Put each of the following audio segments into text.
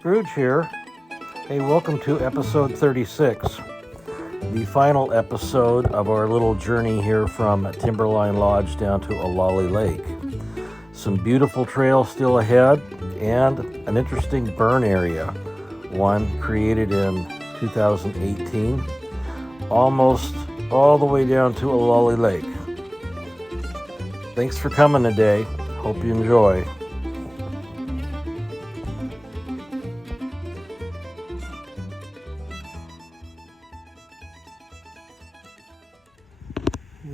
Scrooge here. Hey, welcome to episode 36, the final episode of our little journey here from Timberline Lodge down to Olallie Lake. Some beautiful trails still ahead and an interesting burn area, one created in 2018, almost all the way down to Ollalie Lake. Thanks for coming today. Hope you enjoy.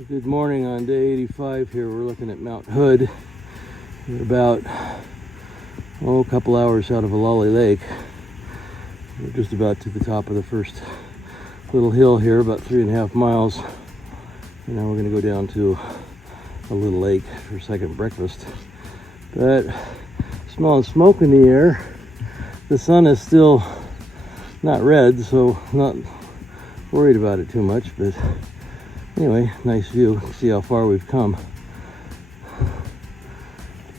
Good morning on day 85 here. We're looking at Mount Hood. We're about a couple hours out of Ollalie Lake. We're just about to the top of the first little hill here, about 3.5 miles. And now we're going to go down to a little lake for a second breakfast. But smelling smoke in the air. The sun is still not red, so not worried about it too much. But anyway, nice view. See how far we've come.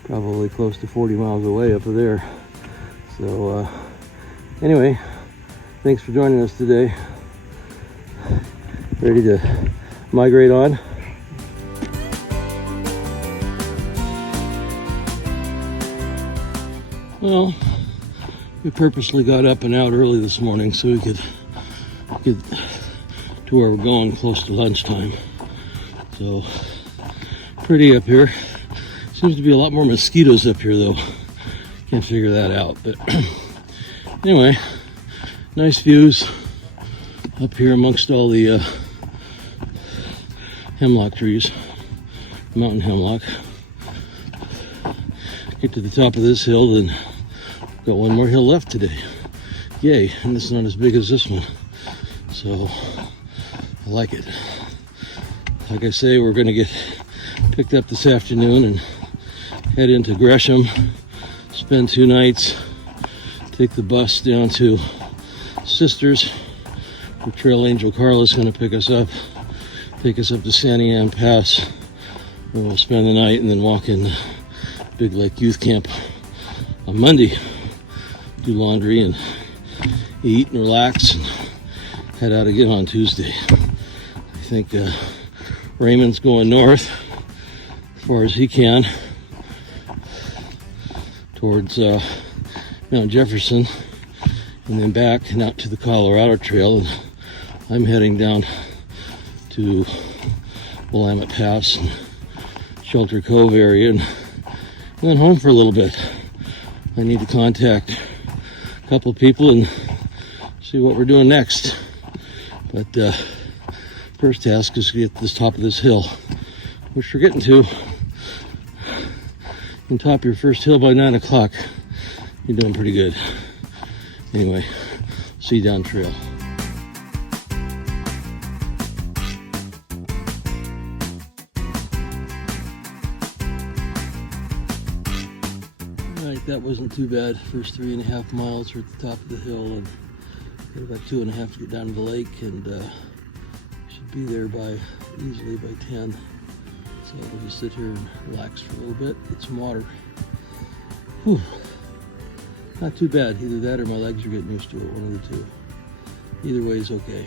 Probably close to 40 miles away up there. So anyway, thanks for joining us today. Ready to migrate on? Well, we purposely got up and out early this morning so we could get to where we're going close to lunchtime. So pretty up here. Seems to be a lot more mosquitoes up here though. Can't figure that out. But anyway, nice views up here amongst all the hemlock trees, mountain hemlock. Get to the top of this hill, then got one more hill left today. Yay, and it's not as big as this one. So I like it. Like I say, we're gonna get picked up this afternoon and head into Gresham, spend 2 nights, take the bus down to Sisters, where Trail Angel Carla's gonna pick us up, take us up to Sandy Ann Pass, where we'll spend the night and then walk in Big Lake Youth Camp on Monday, do laundry and eat and relax and head out again on Tuesday. I think Raymond's going north as far as he can towards Mount Jefferson and then back and out to the Colorado Trail, and I'm heading down to Willamette Pass and Shelter Cove area and then home for a little bit. I need to contact a couple of people and see what we're doing next. But first task is to get to the top of this hill, which we're getting to. You can top your first hill by 9 o'clock. You're doing pretty good. Anyway, see you down trail. Alright, that wasn't too bad. First 3.5 miles are at the top of the hill, and got about 2.5 to get down to the lake, and should be there easily by 10. So we'll just sit here and relax for a little bit, get some water. Whew. Not too bad. Either that or my legs are getting used to it, one of the two. Either way is okay.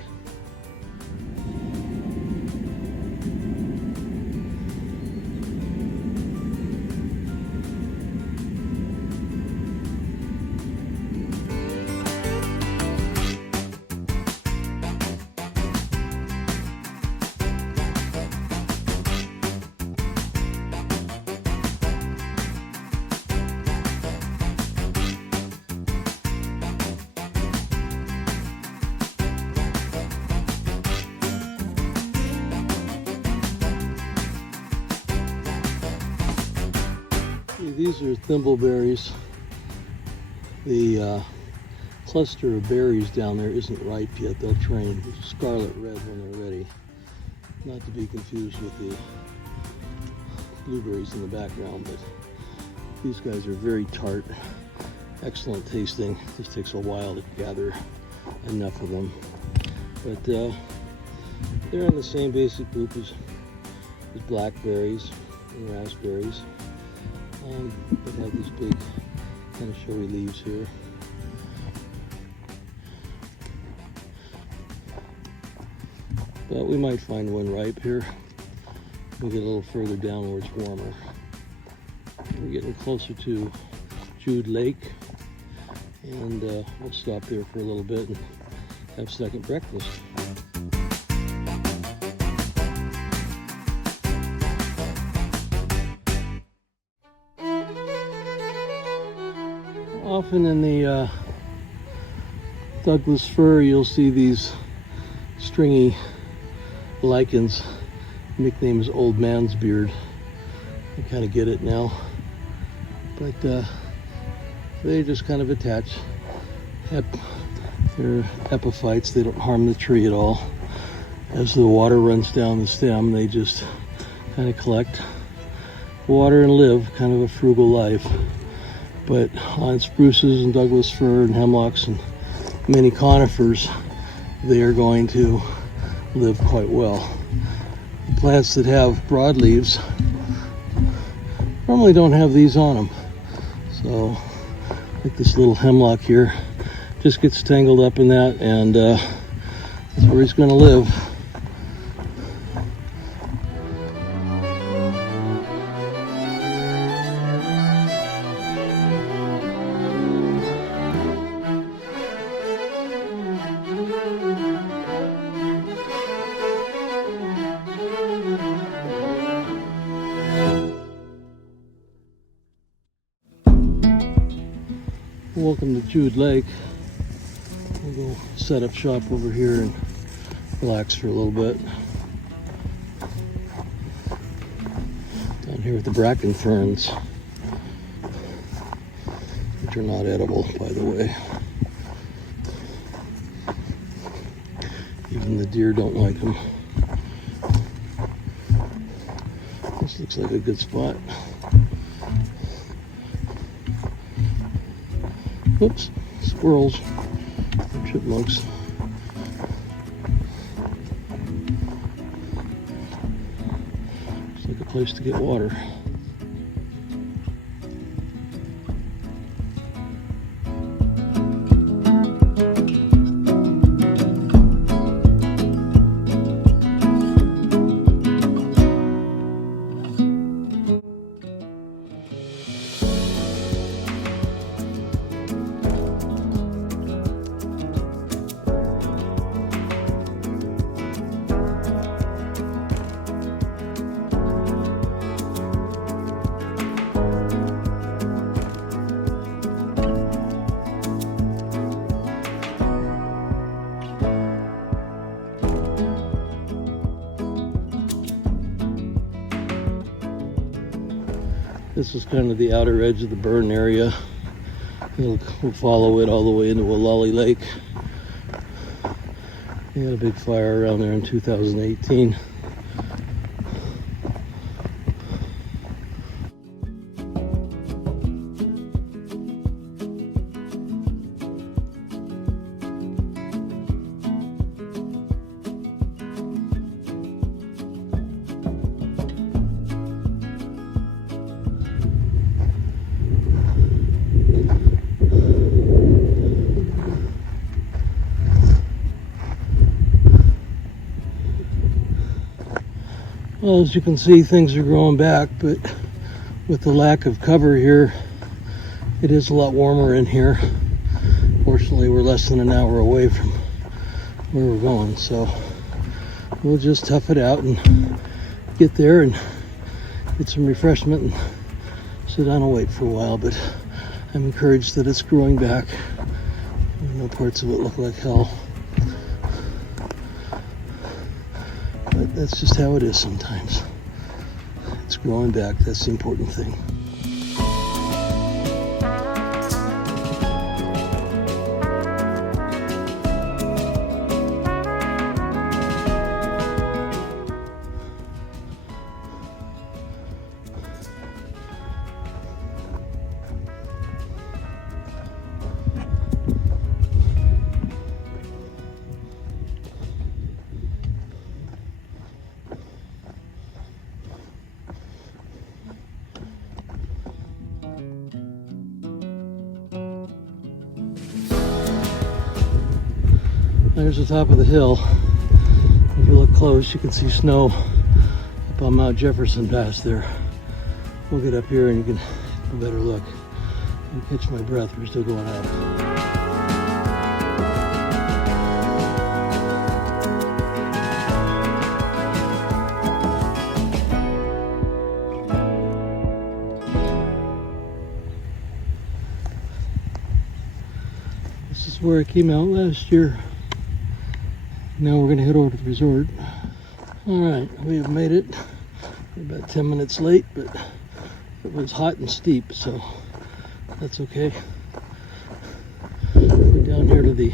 These are thimbleberries. The cluster of berries down there isn't ripe yet. They'll turn scarlet red when they're ready. Not to be confused with the blueberries in the background, but these guys are very tart, excellent tasting. Just takes a while to gather enough of them. But they're in the same basic group as blackberries and raspberries. They have these big kind of showy leaves here. but we might find one ripe here. We get a little further down where it's warmer. We're getting closer to Jude Lake, and we'll stop there for a little bit and have second breakfast. Often in the Douglas fir, you'll see these stringy lichens. Nickname is Old Man's Beard. I kind of get it now, but they just kind of attach. They're epiphytes. They don't harm the tree at all. As the water runs down the stem, they just kind of collect water and live kind of a frugal life. But on spruces and Douglas fir and hemlocks and many conifers, they are going to live quite well. Plants that have broadleaves normally don't have these on them. So, like this little hemlock here, just gets tangled up in that, and that's where he's going to live. Welcome to Jude Lake. We'll go set up shop over here and relax for a little bit. Down here with the bracken ferns, which are not edible, by the way. Even the deer don't like them. This looks like a good spot. Whoops, squirrels, chipmunks. Looks like a place to get water. This is kind of the outer edge of the burn area. We'll follow it all the way into Ollalie Lake. They had a big fire around there in 2018. Well, as you can see, things are growing back, but with the lack of cover here, it is a lot warmer in here. Fortunately, we're less than an hour away from where we're going, so we'll just tough it out and get there and get some refreshment and sit down and wait for a while. But I'm encouraged that it's growing back. I know parts of it look like hell, but that's just how it is sometimes. It's growing back. That's the important thing. There's the top of the hill. You you look close, you can see snow up on Mount Jefferson past there. We'll get up here and you can have a better look. Let me catch my breath, we're still going up. This is where I came out last year. Now we're gonna head over to the resort. All right, we have made it. We're about 10 minutes late, but it was hot and steep, so that's okay. We're down here to the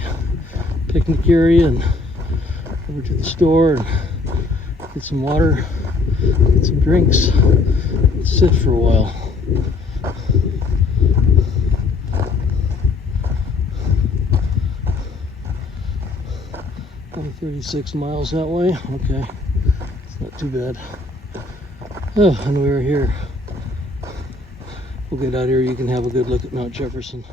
picnic area and over to the store and get some water, get some drinks, and sit for a while. Only 36 miles that way. Okay, it's not too bad. Oh, and we're here. We'll get out here. You can have a good look at Mount Jefferson.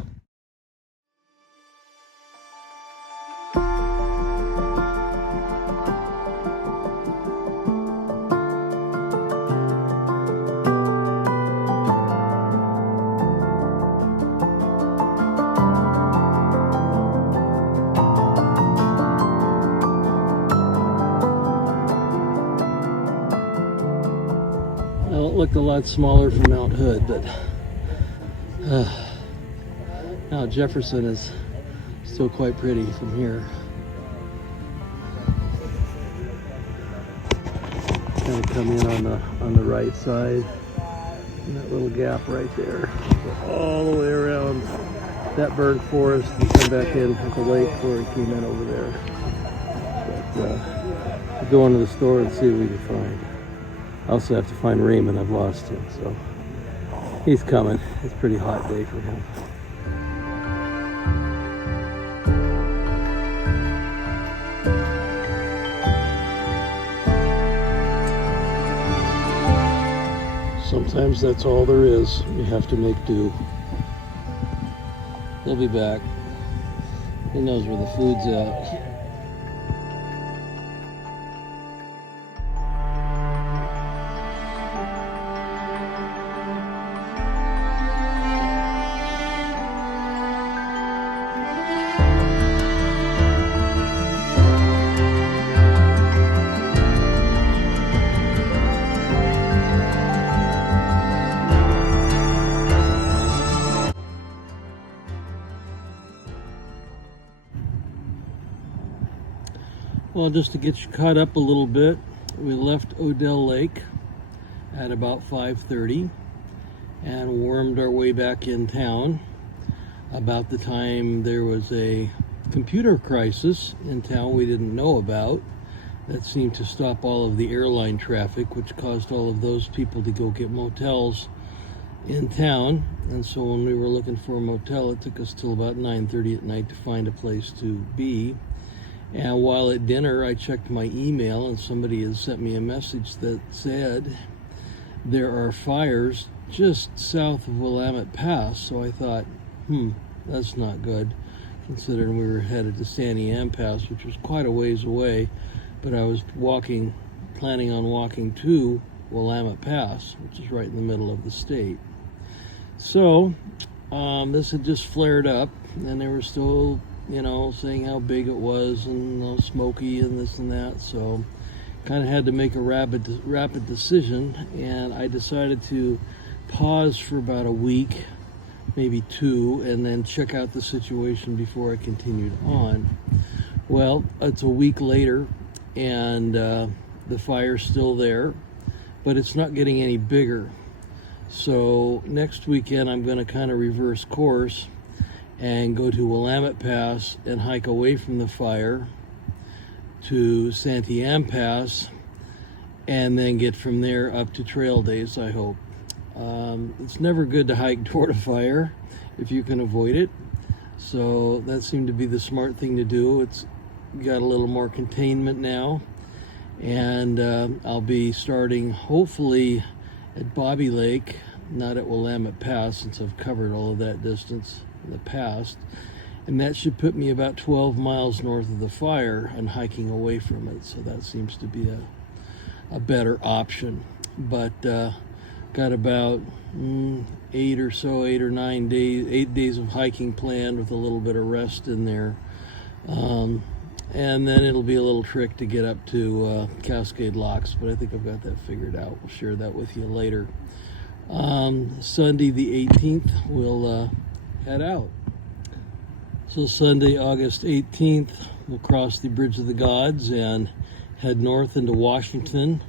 Well, it looked a lot smaller from Mount Hood, but Mount Jefferson is still quite pretty from here. Kind of come in on the right side, and that little gap right there, go all the way around that burnt forest and come back in at the lake where it came in over there. But we'll go into the store and see what we can find. I also have to find Raymond. I've lost him, so he's coming. It's a pretty hot day for him. Sometimes that's all there is. You have to make do. He'll be back. He knows where the food's at. Well, just to get you caught up a little bit, we left Ollalie Lake at about 5:30 and wormed our way back in town about the time there was a computer crisis in town we didn't know about that seemed to stop all of the airline traffic, which caused all of those people to go get motels in town. And so when we were looking for a motel, it took us till about 9:30 at night to find a place to be. And while at dinner, I checked my email and somebody had sent me a message that said there are fires just south of Willamette Pass. So I thought, that's not good, considering we were headed to Sandy Am Pass, which was quite a ways away. But I was planning on walking to Willamette Pass, which is right in the middle of the state. So this had just flared up, and they were still saying how big it was and how smoky and this and that. So kind of had to make a rapid decision, and I decided to pause for about a week, maybe two, and then check out the situation before I continued on. Well, it's a week later, and the fire's still there, but it's not getting any bigger. So next weekend I'm going to kind of reverse course and go to Willamette Pass and hike away from the fire to Sandy Am Pass, and then get from there up to trail days, I hope. It's never good to hike toward a fire if you can avoid it. So that seemed to be the smart thing to do. It's got a little more containment now. And I'll be starting hopefully at Ollalie Lake, not at Willamette Pass, since I've covered all of that distance in the past. And that should put me about 12 miles north of the fire and hiking away from it. So that seems to be a better option. But got about 8 or 9 days, 8 days of hiking planned with a little bit of rest in there. And then it'll be a little trick to get up to Cascade Locks, but I think I've got that figured out. We'll share that with you later. Sunday the 18th, we'll head out. So Sunday, August 18th, we'll cross the Bridge of the Gods and head north into Washington,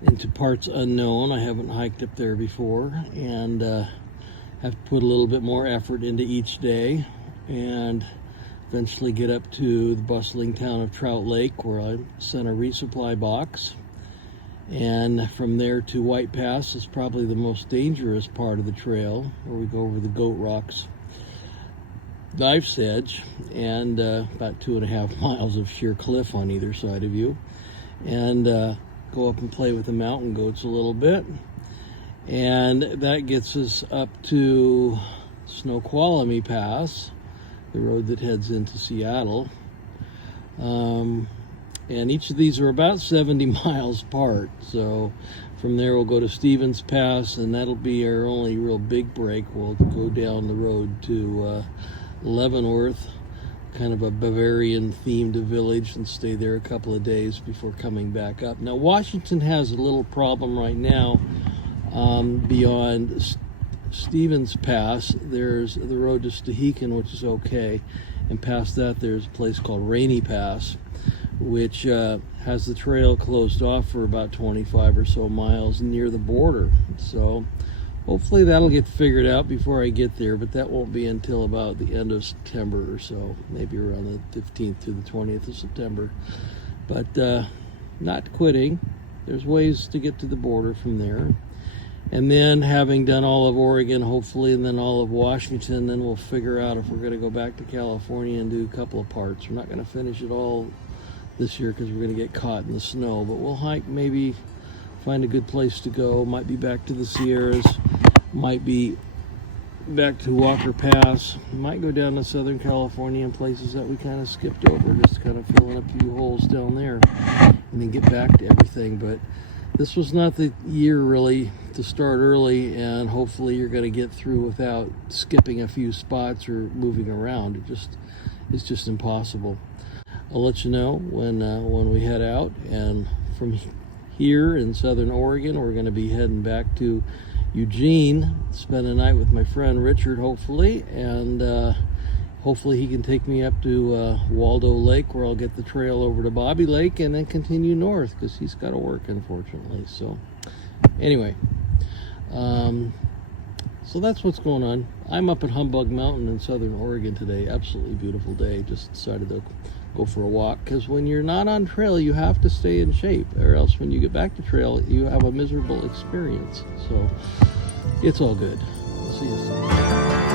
into parts unknown. I haven't hiked up there before, and have to put a little bit more effort into each day, and eventually get up to the bustling town of Trout Lake, where I sent a resupply box. And from there to White Pass is probably the most dangerous part of the trail, where we go over the Goat Rocks knife's edge, and about 2.5 miles of sheer cliff on either side of you, and go up and play with the mountain goats a little bit. And that gets us up to Snoqualmie Pass, the road that heads into Seattle. And each of these are about 70 miles apart. So from there we'll go to Stevens Pass, and that'll be our only real big break. We'll go down the road to Leavenworth, kind of a Bavarian themed village, and stay there a couple of days before coming back up. Now Washington has a little problem right now. Beyond Stevens Pass, there's the road to Stehekin, which is okay, and past that there's a place called Rainy Pass, which has the trail closed off for about 25 or so miles near the border. So hopefully that'll get figured out before I get there, but that won't be until about the end of September or so, maybe around the 15th to the 20th of September. But not quitting. There's ways to get to the border from there. And then, having done all of Oregon, hopefully, and then all of Washington, then we'll figure out if we're going to go back to California and do a couple of parts. We're not going to finish it all this year because we're going to get caught in the snow, but we'll hike, maybe find a good place to go. Might be back to the Sierras, might be back to Walker Pass, might go down to Southern California and places that we kind of skipped over, just kind of filling a few holes down there, and then get back to everything. But this was not the year really to start early, and hopefully you're going to get through without skipping a few spots or moving around. It's just impossible. I'll let you know when we head out, and from here in Southern Oregon, we're going to be heading back to Eugene, spend a night with my friend Richard, hopefully, and hopefully he can take me up to Waldo Lake, where I'll get the trail over to Ollalie Lake and then continue north, because he's got to work, unfortunately. So anyway, so that's what's going on. I'm up at Humbug Mountain in Southern Oregon today. Absolutely beautiful day. Just decided to go for a walk, because when you're not on trail, you have to stay in shape, or else when you get back to trail, you have a miserable experience. So it's all good. I'll see you soon.